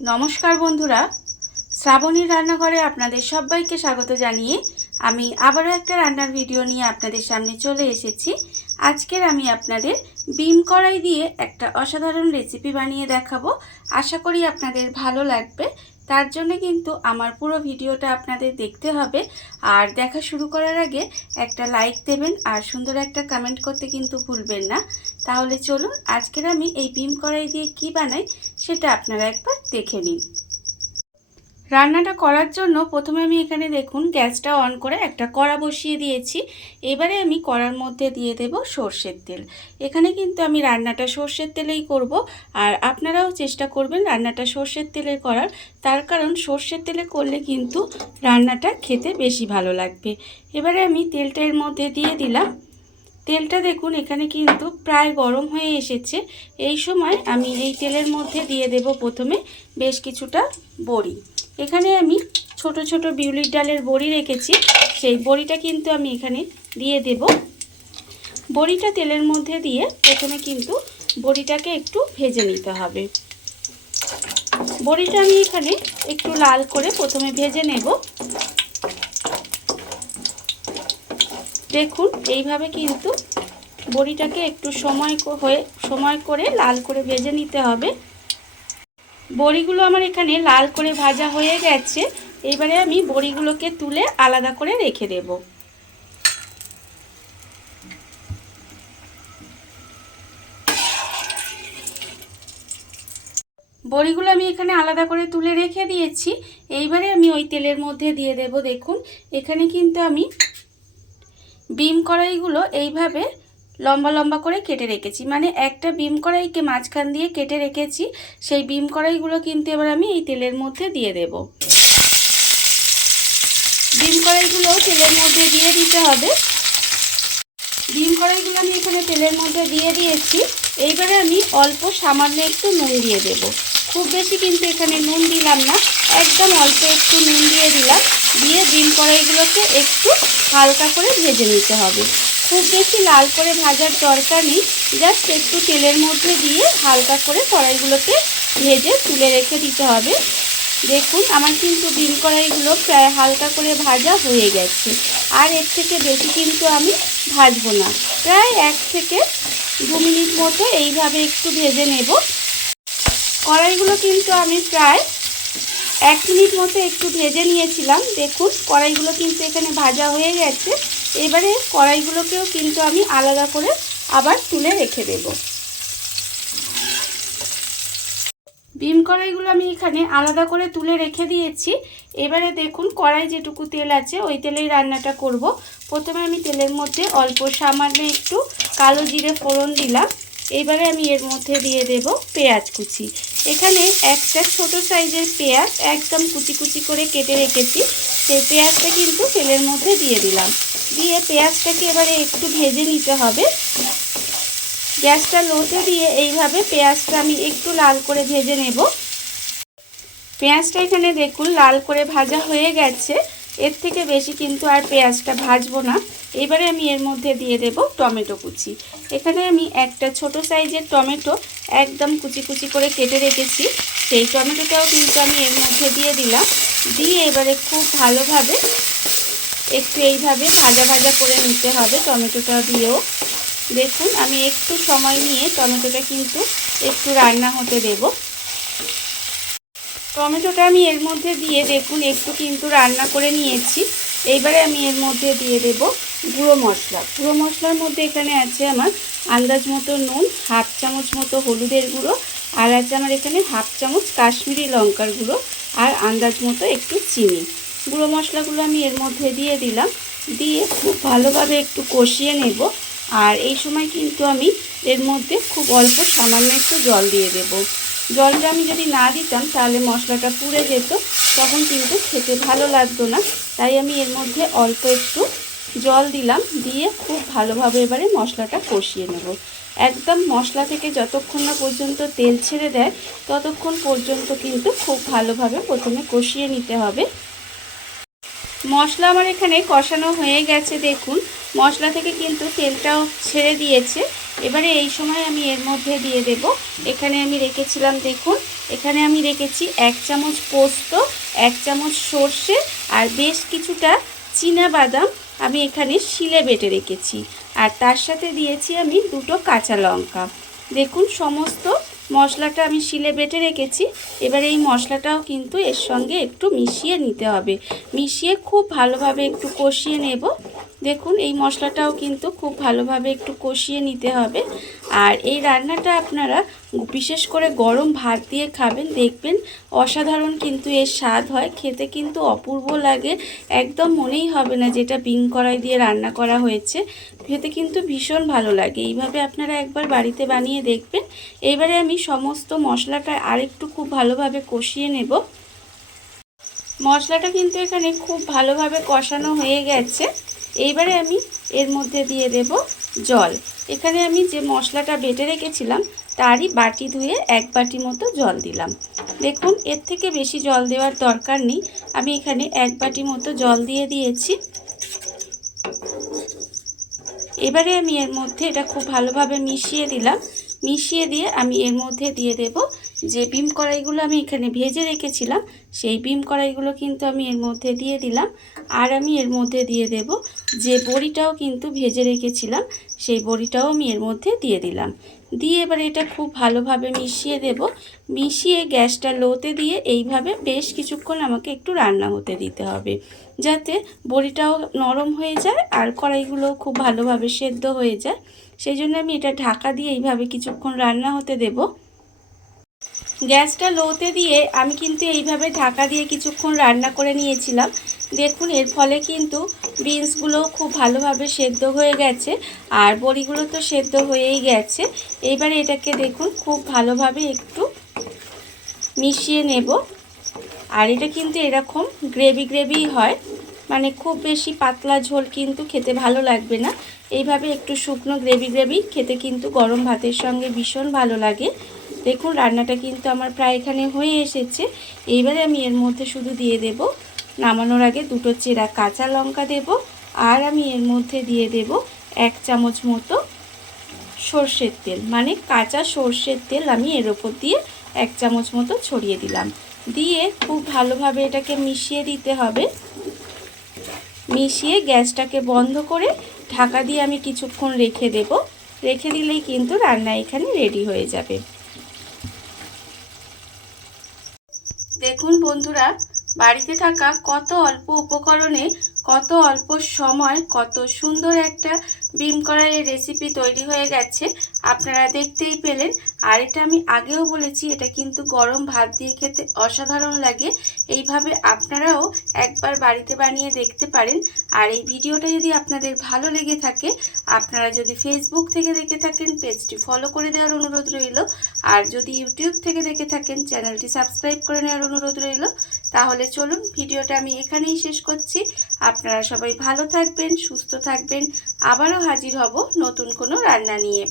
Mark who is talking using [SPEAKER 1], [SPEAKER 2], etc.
[SPEAKER 1] নমস্কার বন্ধুরা। শ্রাবণীর রান্নাঘরে আপনাদের সবাইকে স্বাগত জানিয়ে আমি আবারও একটা রান্নার ভিডিও নিয়ে আপনাদের সামনে চলে এসেছি। আজকের আমি আপনাদের বিম কড়াই দিয়ে একটা অসাধারণ রেসিপি বানিয়ে দেখাবো। আশা করি আপনাদের ভালো লাগবে। তার জন্য কিন্তু আমার পুরো ভিডিওটা আপনাদের দেখতে হবে। আর দেখা শুরু করার আগে একটা লাইক দেবেন আর সুন্দর একটা কমেন্ট করতে কিন্তু ভুলবেন না। তাহলে চলুন, আজকের আমি এই বিম কড়াই দিয়ে কি বানাই সেটা আপনারা একবার দেখে নিন। রান্নাটা করার জন্য প্রথমে আমি এখানে দেখুন গ্যাসটা অন করে একটা কড়া বসিয়ে দিয়েছি। এবারে আমি কড়ার মধ্যে দিয়ে দেব সর্ষের তেল। এখানে কিন্তু আমি রান্নাটা সর্ষের তেলেই করব। আর আপনারাও চেষ্টা করবেন রান্নাটা সর্ষের তেলে করার। তার কারণ সর্ষের তেলে করলে কিন্তু রান্নাটা খেতে বেশি ভালো লাগবে। এবারে আমি তেলটা এর মধ্যে দিয়ে দিলাম। তেলটা দেখুন, এখানে কিন্তু প্রায় গরম হয়ে এসেছে। এই সময় আমি এই তেলের মধ্যে দিয়ে দেব প্রথমে বেশ কিছুটা বড়ি। এখানে আমি ছোট ছোট বিউলির ডালের বড়ি রেখেছি, সেই বড়িটা কিন্তু আমি এখানে দিয়ে দেব। বড়িটা তেলের মধ্যে দিয়ে প্রথমে কিন্তু বড়িটাকে একটু ভেজে নিতে হবে। বড়িটা আমি এখানে একটু লাল করে প্রথমে ভেজে নেব। দেখুন, এইভাবে কিন্তু বড়িটাকে একটু সময় হয়ে, সময় করে লাল করে ভেজে নিতে হবে। বড়িগুলো আমার এখানে লাল করে ভাজা হয়ে গেছে। এবারে আমি বড়িগুলোকে তুলে আলাদা করে রেখে দেব। বড়িগুলো আমি এখানে আলাদা করে তুলে রেখে দিয়েছি। এইবারে আমি ওই তেলের মধ্যে দিয়ে দেব, দেখুন। এখানে কিন্তু আমি বিম কড়াইগুলো এইভাবে লম্বা লম্বা করে কেটে রেখেছি। মানে একটা বিম কড়াইকে মাঝখান দিয়ে কেটে রেখেছি, সেই বিম কড়াইগুলো কিন্তু এবার আমি এই তেলের মধ্যে দিয়ে দেব। বিম কড়াইগুলোও তেলের মধ্যে দিয়ে দিতে হবে। ডিম কড়াইগুলো আমি এখানে তেলের মধ্যে দিয়ে দিয়েছি। এইবারে আমি অল্প সামান্য একটু নুন দিয়ে দেব। খুব বেশি কিন্তু এখানে নুন দিলাম না, একদম অল্প একটু নুন দিয়ে দিলাম। দিয়ে ডিম কড়াইগুলোকে একটু হালকা করে ভেজে নিতে হবে। খুব বেশি লাল করে ভাজার দরকার নেই। জাস্ট একটু তেলের মধ্যে দিয়ে হালকা করে কড়াইগুলোকে ভেজে তুলে রেখে দিতে হবে। দেখুন, আমার কিন্তু ডিম কড়াইগুলো প্রায় হালকা করে ভাজা হয়ে গেছে। আর এর থেকে বেশি কিন্তু আমি ভাজবো না। প্রায় এক থেকে দু মিনিট মতো এইভাবে একটু ভেজে নেব। কড়াইগুলো কিন্তু আমি প্রায় এক মিনিট মতো একটু ভেজে নিয়েছিলাম। দেখুন, কড়াইগুলো কিন্তু এখানে ভাজা হয়ে গেছে। এবারে কড়াইগুলোকেও কিন্তু আমি আলাদা করে আবার তুলে রেখে দেব। বিম কড়াইগুলো আমি এখানে আলাদা করে তুলে রেখে দিয়েছি। এবারে দেখুন, কড়াই যেটুকু তেল আছে, ওই তেলেই রান্নাটা করব। প্রথমে আমি তেলের মধ্যে অল্প সামান্য একটু কালো জিরে ফোড়ন দিলাম। এবারে আমি এর মধ্যে দিয়ে দেব পেঁয়াজ কুচি। এখানে একটা ছোট সাইজের পেঁয়াজ একদম কুচি কুচি করে কেটে রেখেছি। সেই পেঁয়াজটা কিন্তু তেলের মধ্যে দিয়ে দিলাম। দিয়ে পেঁয়াজটাকে এবারে একটু ভেজে নিতে হবে। গ্যাসটা লোতে দিয়ে এইভাবে পেঁয়াজটা আমি একটু লাল করে ভেজে নেব। পেঁয়াজটা এখানে দেখুন লাল করে ভাজা হয়ে গেছে। এর থেকে বেশি কিন্তু আর পেঁয়াজটা ভাজবো না। এবারে আমি এর মধ্যে দিয়ে দেব টমেটো কুচি। এখানে আমি একটা ছোট সাইজের টমেটো একদম কুচি কুচি করে কেটে রেখেছি। সেই টমেটোটাও কিন্তু আমি এর মধ্যে দিয়ে দিলাম। দিয়ে এবারে খুব ভালোভাবে একটু এইভাবে ভাজা ভাজা করে নিতে হবে টমেটোটা দিয়েও। দেখুন, আমি একটু সময় নিয়ে টমেটোটা কিন্তু একটু রান্না হতে দেব। টমেটোটা আমি এর মধ্যে দিয়ে দেখুন, একটু কিন্তু রান্না করে নিয়েছি। এইবারে আমি এর মধ্যে দিয়ে দেব গুঁড়ো মশলা। গুঁড়ো মশলার মধ্যে এখানে আছে আমার আন্দাজ মতো নুন, হাফ চামচ মতো হলুদের গুঁড়ো, আর আছে আমার এখানে হাফ চামচ কাশ্মীরি লঙ্কার গুঁড়ো আর আন্দাজ মতো একটু চিনি। গুঁড়ো মশলাগুলো আমি এর মধ্যে দিয়ে দিলাম। দিয়ে খুব ভালোভাবে একটু কষিয়ে নেব। আর এই সময় কিন্তু আমি এর মধ্যে খুব অল্প সামান্য একটু জল দিয়ে দেব। জলটা আমি যদি না দিতাম তাহলে মশলাটা পুড়ে যেত, তখন কিন্তু খেতে ভালো লাগতো না। তাই আমি এর মধ্যে অল্প একটু জল দিলাম, দিয়ে খুব ভালোভাবে এবারে মশলাটা কষিয়ে নেব। একদম মশলা থেকে যতক্ষণ না পর্যন্ত তেল ছেড়ে দেয়, ততক্ষণ পর্যন্ত কিন্তু খুব ভালোভাবে প্রথমে কষিয়ে নিতে হবে। মশলা আমার এখানে কষানো হয়ে গেছে, দেখুন। মশলা থেকে কিন্তু তেলটাও ছেড়ে দিয়েছে। এবারে এই সময় আমি এর মধ্যে দিয়ে দেব। এখানে আমি রেখেছিলাম, দেখুন, এখানে আমি রেখেছি এক চামচ পোস্ত, এক চামচ সর্ষে আর বেশ কিছুটা চীনা বাদাম আমি এখানে শিলে বেটে রেখেছি। আর তার সাথে দিয়েছি আমি দুটো কাঁচা লঙ্কা। দেখুন, সমস্ত মশলাটা আমি শিলে বেটে রেখেছি। এবার এই মশলাটাও কিন্তু এর সঙ্গে একটু মিশিয়ে নিতে হবে। মিশিয়ে খুব ভালোভাবে একটু কষিয়ে নেব। দেখুন, এই মশলাটাও কিন্তু খুব ভালোভাবে একটু কষিয়ে নিতে হবে। আর এই রান্নাটা আপনারা বিশেষ করে গরম ভাত দিয়ে খাবেন, দেখবেন অসাধারণ কিন্তু এর স্বাদ হয়। খেতে কিন্তু অপূর্ব লাগে, একদম মনেই হবে না যেটা বিন কড়াই দিয়ে রান্না করা হয়েছে। খেতে কিন্তু ভীষণ ভালো লাগে। এইভাবে আপনারা একবার বাড়িতে বানিয়ে দেখবেন। এইবারে আমি সমস্ত মশলাটা আরেকটু খুব ভালোভাবে কষিয়ে নেব। মশলাটা কিন্তু এখানে খুব ভালোভাবে কষানো হয়ে গেছে। এইবারে আমি এর মধ্যে দিয়ে দেব জল। এখানে আমি যে মশলাটা বেটে রেখেছিলাম, তারই বাটি ধুয়ে এক বাটি মতো জল দিলাম। দেখুন, এর থেকে বেশি জল দেওয়ার দরকার নেই। আমি এখানে এক বাটি মতো জল দিয়ে দিয়েছি। এবারে আমি এর মধ্যে এটা খুব ভালোভাবে মিশিয়ে দিলাম। মিশিয়ে দিয়ে আমি এর মধ্যে দিয়ে দেব যে বিম কড়াইগুলো আমি এখানে ভেজে রেখেছিলাম সেই বিম কড়াইগুলো কিন্তু আমি এর মধ্যে দিয়ে দিলাম। আর আমি এর মধ্যে দিয়ে দেব যে বড়িটাও কিন্তু ভেজে রেখেছিলাম, সেই বড়িটাও আমি এর মধ্যে দিয়ে দিলাম। দিয়ে এবার এটা খুব ভালোভাবে মিশিয়ে দেব। মিশিয়ে গ্যাসটা লোতে দিয়ে এইভাবে বেশ কিছুক্ষণ আমাকে একটু রান্না হতে দিতে হবে। যাতে বড়িটাও নরম হয়ে যায় আর কড়াইগুলোও খুব ভালোভাবে সেদ্ধ হয়ে যায়। সেই জন্য আমি এটা ঢাকা দিয়ে এইভাবে কিছুক্ষণ রান্না হতে দেব। গ্যাসটা লোতে দিয়ে আমি কিন্তু এইভাবে ঢাকা দিয়ে কিছুক্ষণ রান্না করে নিয়েছিলাম। দেখুন, এর ফলে কিন্তু বিনসগুলো খুব ভালোভাবে সেদ্ধ হয়ে গেছে আর বড়িগুলো তো সেদ্ধ হয়েই গেছে। এইবারে এটাকে দেখুন, খুব ভালোভাবে একটু মিশিয়ে নেব। আর এটা কিন্তু এরকম গ্রেভি গ্রেভি হয় মানে খুব বেশি পাতলা ঝোল কিন্তু খেতে ভালো লাগবে না। এইভাবে একটু শুকনো গ্রেভি গ্রেভি খেতে কিন্তু গরম ভাতের সঙ্গে ভীষণ ভালো লাগে। দেখুন, রান্নাটা কিন্তু আমার প্রায় এখানে হয়ে এসেছে। এইবারে আমি এর মধ্যে শুধু দিয়ে দেব, নামানোর আগে দুটো চেরা কাঁচা লঙ্কা দেব, আর আমি এর মধ্যে দিয়ে দেব এক চামচ মতো সর্ষের তেল। মানে কাঁচা সর্ষের তেল আমি এর ওপর দিয়ে এক চামচ মতো ছড়িয়ে দিলাম। দিয়ে খুব ভালোভাবে এটাকে মিশিয়ে দিতে হবে। মিশিয়ে গ্যাসটাকে বন্ধ করে ঢাকা দিয়ে আমি কিছুক্ষণ রেখে দেব। রেখে দিলেই কিন্তু রান্না এখানে রেডি হয়ে যাবে। দেখুন বন্ধুরা বাড়িতে থাকা কত অল্প উপকরণে কত অল্প সময়, কত সুন্দর একটা বিম কড়াইয়ের রেসিপি তৈরি হয়ে গেছে, আপনারা দেখতেই পেলেন। আর এটা আমি আগেও বলেছি, এটা কিন্তু গরম ভাত দিয়ে খেতে অসাধারণ লাগে। এইভাবে আপনারাও একবার বাড়িতে বানিয়ে দেখতে পারেন। আর এই ভিডিওটা যদি আপনাদের ভালো লেগে থাকে, আপনারা যদি ফেসবুক থেকে দেখে থাকেন, পেজটি ফলো করে দেওয়ার অনুরোধ রইল। আর যদি ইউটিউব থেকে দেখে থাকেন, চ্যানেলটি সাবস্ক্রাইব করে নেওয়ার অনুরোধ রইল। তাহলে চলুন, ভিডিওটা আমি এখানেই শেষ করছি। আপনারা সবাই ভালো থাকবেন সুস্থ থাকবেন। আবারও হাজির হব নতুন কোনো রান্না নিয়ে।